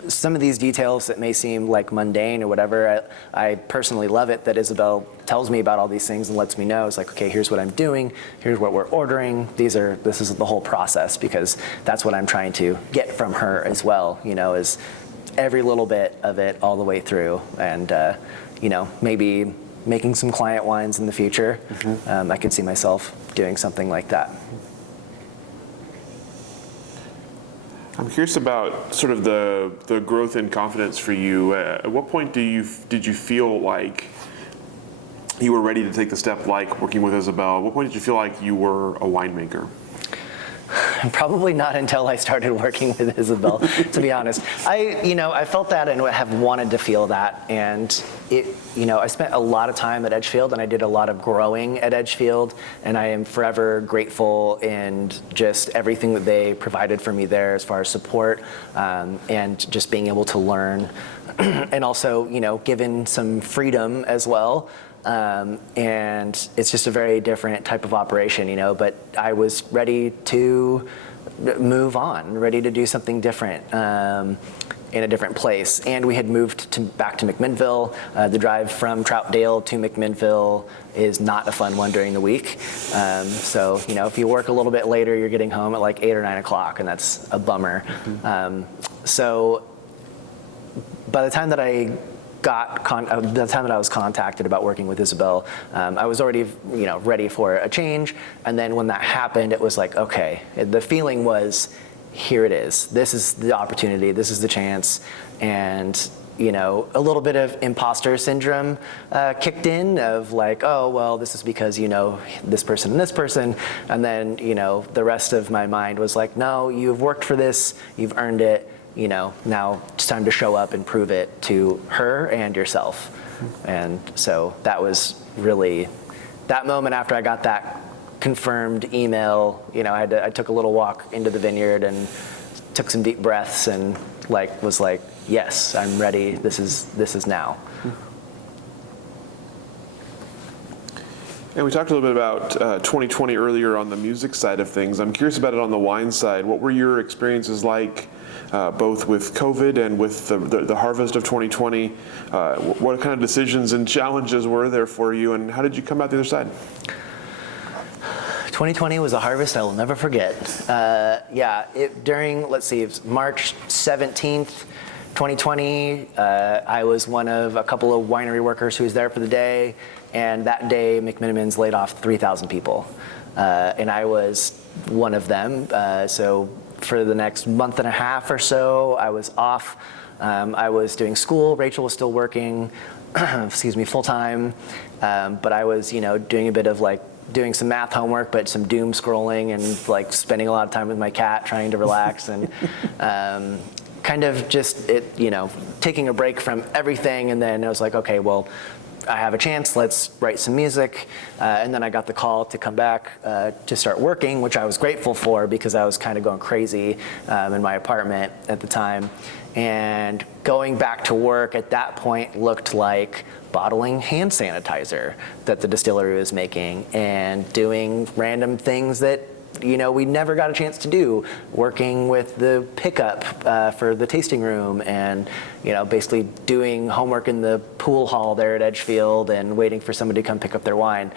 some of these details that may seem like mundane or whatever, I personally love it that Isabelle tells me about all these things and lets me know. It's like, okay, here's what I'm doing, here's what we're ordering, this is the whole process, because that's what I'm trying to get from her as well, is every little bit of it all the way through. And, maybe making some client wines in the future. I could see myself doing something like that. I'm curious about sort of the growth and confidence for you. At what point did you feel like you were ready to take the step, like working with Isabelle? At what point did you feel like you were a winemaker? Probably not until I started working with Isabelle, to be honest. I felt that and have wanted to feel that. And I spent a lot of time at Edgefield, and I did a lot of growing at Edgefield, and I am forever grateful and just everything that they provided for me there as far as support, and just being able to learn, and also, given some freedom as well. And it's just a very different type of operation, but I was ready to move on, ready to do something different. in a different place. And we had moved back to McMinnville. The drive from Troutdale to McMinnville is not a fun one during the week. So, if you work a little bit later, you're getting home at like 8 or 9 o'clock, and that's a bummer. So by the time that I was contacted about working with Isabelle, I was already, ready for a change. And then when that happened, it was like, okay, the feeling was, here it is. This is the opportunity. This is the chance. And, a little bit of imposter syndrome kicked in of like, oh, well, this is because, this person and this person. And then, the rest of my mind was like, no, you've worked for this. You've earned it. Now it's time to show up and prove it to her and yourself. And so that was really that moment after I got that confirmed email. I took a little walk into the vineyard and took some deep breaths and was like, yes, I'm ready. This is now. And we talked a little bit about 2020 earlier on the music side of things. I'm curious about it on the wine side. What were your experiences like, both with COVID and with the harvest of 2020? What kind of decisions and challenges were there for you, and how did you come out the other side? 2020 was a harvest I will never forget. During, let's see, it was March 17th, 2020, I was one of a couple of winery workers who was there for the day, and that day McMenamins laid off 3,000 people, and I was one of them. So for the next month and a half or so, I was off. I was doing school. Rachel was still working, full time, but I was, doing a bit of doing some math homework, but some doom scrolling and spending a lot of time with my cat trying to relax and kind of just taking a break from everything. And then I was like, okay, well, I have a chance, let's write some music. And then I got the call to come back to start working, which I was grateful for because I was kind of going crazy in my apartment at the time. And going back to work at that point looked like bottling hand sanitizer that the distillery was making and doing random things that we never got a chance to do, working with the pickup for the tasting room and, basically doing homework in the pool hall there at Edgefield and waiting for somebody to come pick up their wine,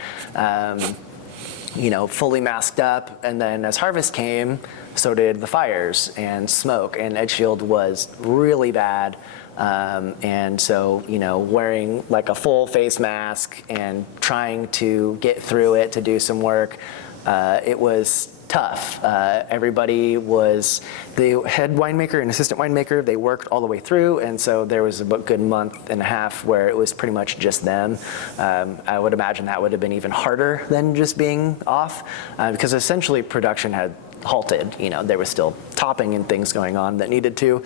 fully masked up. And then as harvest came, so did the fires and smoke, and Edgefield was really bad. And so, wearing a full face mask and trying to get through it to do some work, it was tough. Everybody was the head winemaker and assistant winemaker. They worked all the way through, and so there was a good month and a half where it was pretty much just them. I would imagine that would have been even harder than just being off, because essentially production had halted. There was still topping and things going on that needed to,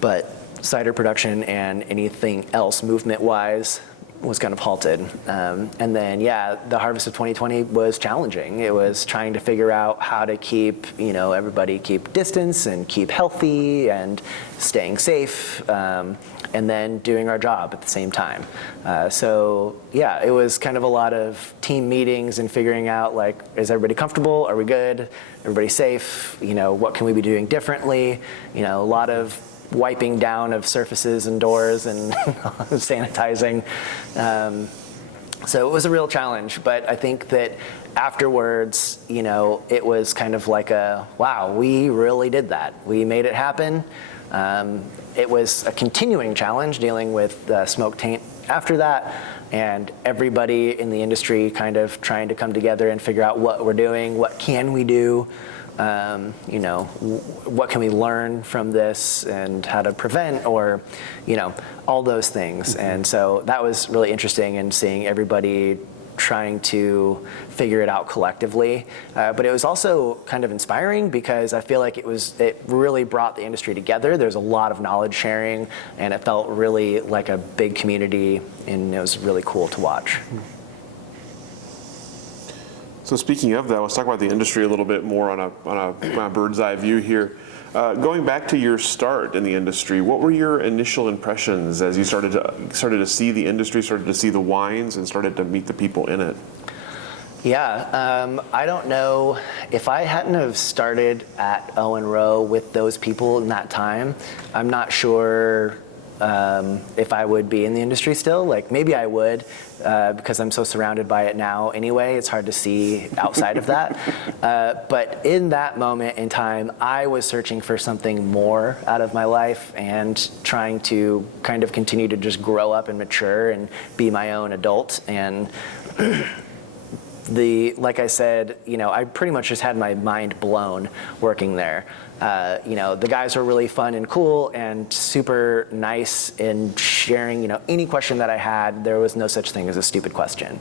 but cider production and anything else movement-wise was kind of halted. And then, the harvest of 2020 was challenging. It was trying to figure out how to keep, everybody keep distance and keep healthy and staying safe, and then doing our job at the same time. It was kind of a lot of team meetings and figuring out, is everybody comfortable? Are we good? Everybody safe? What can we be doing differently? A lot of wiping down of surfaces and doors and sanitizing. So it was a real challenge, but I think that afterwards, it was kind of like wow, we really did that. We made it happen. It was a continuing challenge dealing with smoke taint after that, and everybody in the industry kind of trying to come together and figure out what we're doing, what can we do, what can we learn from this and how to prevent, or, all those things. Mm-hmm. And so that was really interesting, and seeing everybody trying to figure it out collectively. But it was also kind of inspiring because I feel like it really brought the industry together. There's a lot of knowledge sharing, and it felt really like a big community, and it was really cool to watch. So speaking of that, let's talk about the industry a little bit more on a bird's eye view here. Going back to your start in the industry, what were your initial impressions as you started to see the industry, started to see the wines, and started to meet the people in it? Yeah, I don't know if I hadn't have started at Owen Rowe with those people in that time. I'm not sure if I would be in the industry still. Like maybe I would because I'm so surrounded by it now anyway. It's hard to see outside of that. But in that moment in time, I was searching for something more out of my life and trying to kind of continue to just grow up and mature and be my own adult. And like I said, I pretty much just had my mind blown working there. The guys were really fun and cool and super nice in sharing, any question that I had. There was no such thing as a stupid question.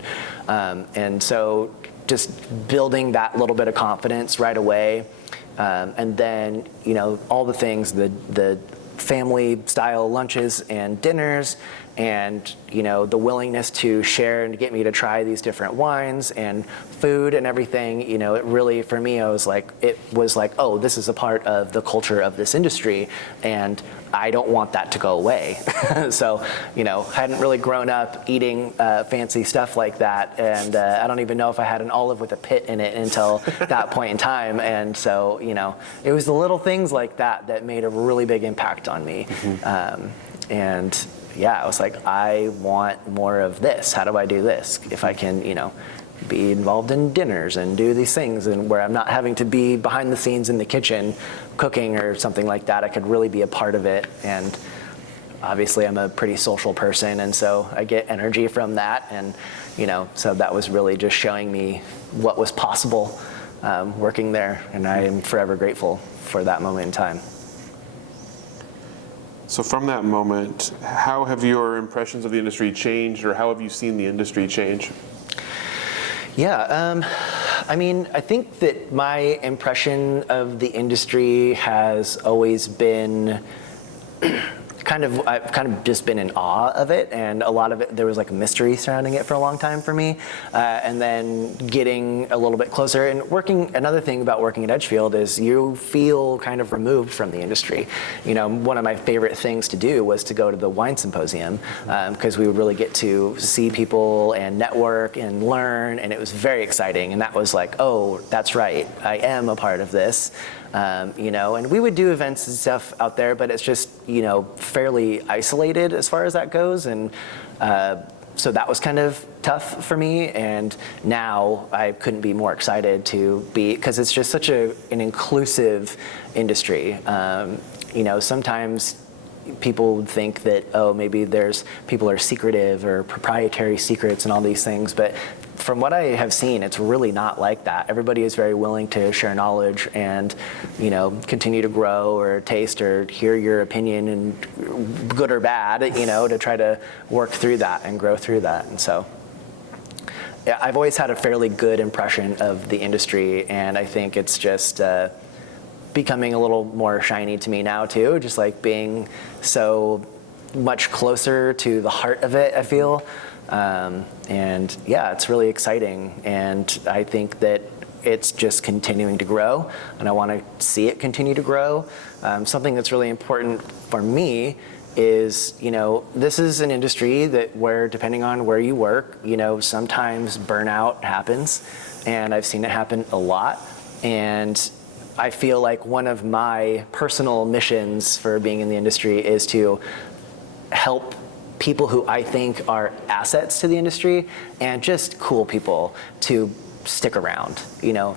And so just building that little bit of confidence right away. And then, all the things, the family style lunches and dinners, and the willingness to share and to get me to try these different wines and food and everything, it really, for me, it was like, oh, this is a part of the culture of this industry, and I don't want that to go away. So, hadn't really grown up eating fancy stuff like that, and I don't even know if I had an olive with a pit in it until that point in time. And so, it was the little things like that that made a really big impact on me. And yeah, I was like, I want more of this. How do I do this? If I can, be involved in dinners and do these things, and where I'm not having to be behind the scenes in the kitchen cooking or something like that, I could really be a part of it. And obviously I'm a pretty social person, and so I get energy from that. And, so that was really just showing me what was possible working there. And I am forever grateful for that moment in time. So from that moment, how have your impressions of the industry changed, or how have you seen the industry change? Yeah, I think that my impression of the industry has always been I've kind of just been in awe of it, and a lot of it, there was like a mystery surrounding it for a long time for me. And then getting a little bit closer and another thing about working at Edgefield is you feel kind of removed from the industry. One of my favorite things to do was to go to the wine symposium, because we would really get to see people and network and learn, and it was very exciting. And that was like, oh, that's right, I am a part of this. And we would do events and stuff out there, but it's just, fairly isolated as far as that goes. And so that was kind of tough for me. And now I couldn't be more excited to be, because it's just such an inclusive industry. Sometimes people think that, oh, maybe people are secretive or proprietary secrets and all these things, but from what I have seen, it's really not like that. Everybody is very willing to share knowledge and, continue to grow or taste or hear your opinion, and good or bad, to try to work through that and grow through that. And so, yeah, I've always had a fairly good impression of the industry, and I think it's just becoming a little more shiny to me now too, just like being so much closer to the heart of it, I feel. And yeah, it's really exciting, and I think that it's just continuing to grow, and I want to see it continue to grow. Something that's really important for me is, this is an industry where depending on where you work, sometimes burnout happens, and I've seen it happen a lot. And I feel like one of my personal missions for being in the industry is to help people who I think are assets to the industry and just cool people to stick around.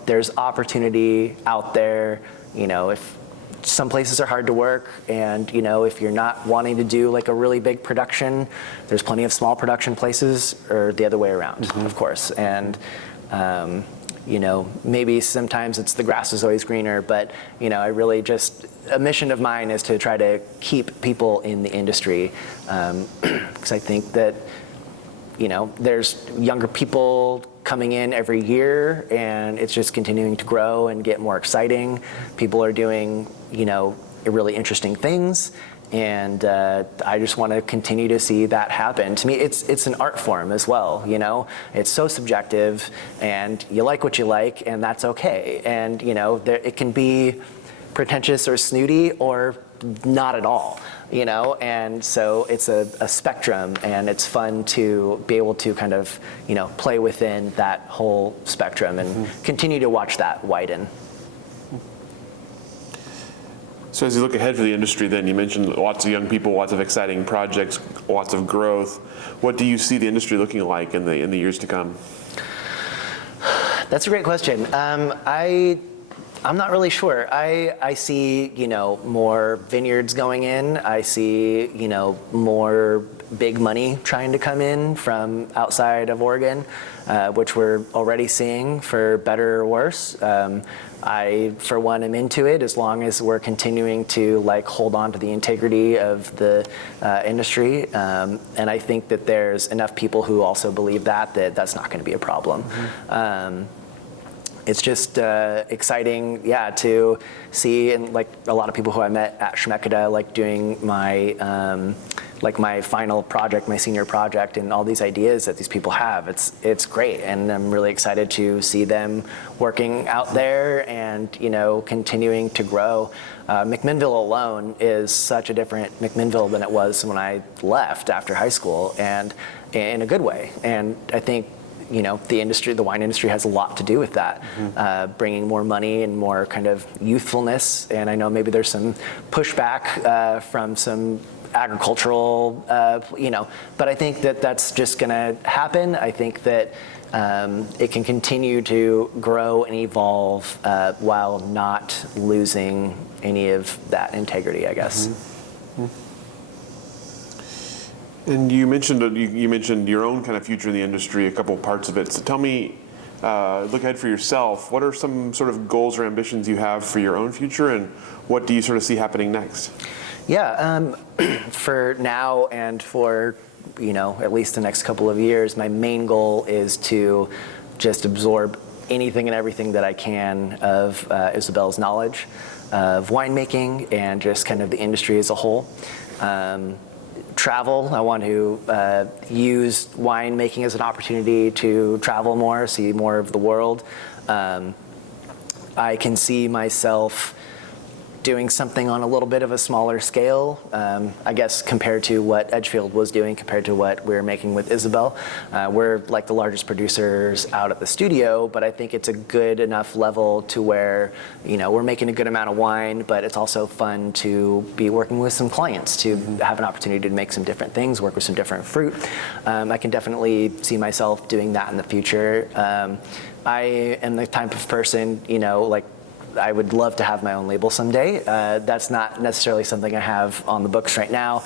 There's opportunity out there. If some places are hard to work, and if you're not wanting to do like a really big production, there's plenty of small production places, or the other way around, of course. And maybe sometimes it's the grass is always greener, but I really just, a mission of mine is to try to keep people in the industry, because I think that there's younger people coming in every year, and it's just continuing to grow and get more exciting. People are doing really interesting things, and I just want to continue to see that happen. To me, it's an art form as well. It's so subjective, and you like what you like, and that's okay. And it can be pretentious or snooty, or not at all, you know? And so it's a spectrum, and it's fun to be able to kind of, you know, play within that whole spectrum and continue to watch that widen. So as you look ahead for the industry, then you mentioned lots of young people, lots of exciting projects, lots of growth. What do you see the industry looking like in the years to come? That's a great question. I'm not really sure. I see, you know, more vineyards going in. I see, you know, more big money trying to come in from outside of Oregon, which we're already seeing, for better or worse. I, for one, am into it as long as we're continuing to like hold on to the integrity of the industry. And I think that there's enough people who also believe that that's not going to be a problem. It's just exciting, yeah, to see, and like a lot of people who I met at Chemeketa, like doing my final project, my senior project, and all these ideas that these people have. It's great, and I'm really excited to see them working out there and, you know, continuing to grow. McMinnville alone is such a different McMinnville than it was when I left after high school, and in a good way. And I think, you know, the wine industry has a lot to do with that, bringing more money and more kind of youthfulness. And I know maybe there's some pushback from some agricultural, you know, but I think that that's just going to happen. I think that it can continue to grow and evolve while not losing any of that integrity, I guess. And you mentioned your own kind of future in the industry, a couple parts of it. So tell me, look ahead for yourself. What are some sort of goals or ambitions you have for your own future, and what do you sort of see happening next? Yeah, for now and for, you know, at least the next couple of years, my main goal is to just absorb anything and everything that I can of Isabelle's knowledge of winemaking and just kind of the industry as a whole. Travel. I want to use winemaking as an opportunity to travel more, see more of the world. I can see myself doing something on a little bit of a smaller scale, I guess, compared to what Edgefield was doing, compared to what we're making with Isabelle. We're like the largest producers out at the studio, but I think it's a good enough level to where, you know, we're making a good amount of wine, but it's also fun to be working with some clients, to have an opportunity to make some different things, work with some different fruit. I can definitely see myself doing that in the future. I am the type of person, you know, like, I would love to have my own label someday. That's not necessarily something I have on the books right now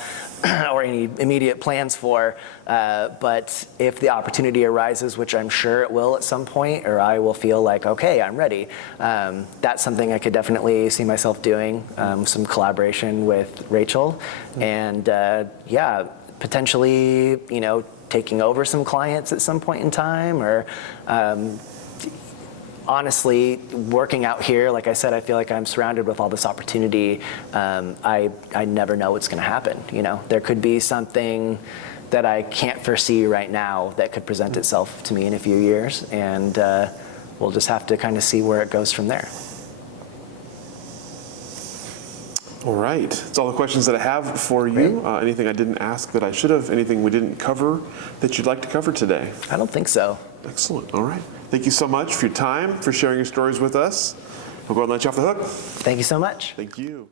or any immediate plans for, but if the opportunity arises, which I'm sure it will at some point, or I will feel like, okay, I'm ready, that's something I could definitely see myself doing, some collaboration with Rachel, and yeah, potentially, you know, taking over some clients at some point in time, or honestly, working out here, like I said, I feel like I'm surrounded with all this opportunity. I never know what's going to happen. You know, there could be something that I can't foresee right now that could present itself to me in a few years, and we'll just have to kind of see where it goes from there. All right, that's all the questions that I have for you. Anything I didn't ask that I should have? Anything we didn't cover that you'd like to cover today? I don't think so. Excellent. All right. Thank you so much for your time, for sharing your stories with us. We'll go ahead and let you off the hook. Thank you so much. Thank you.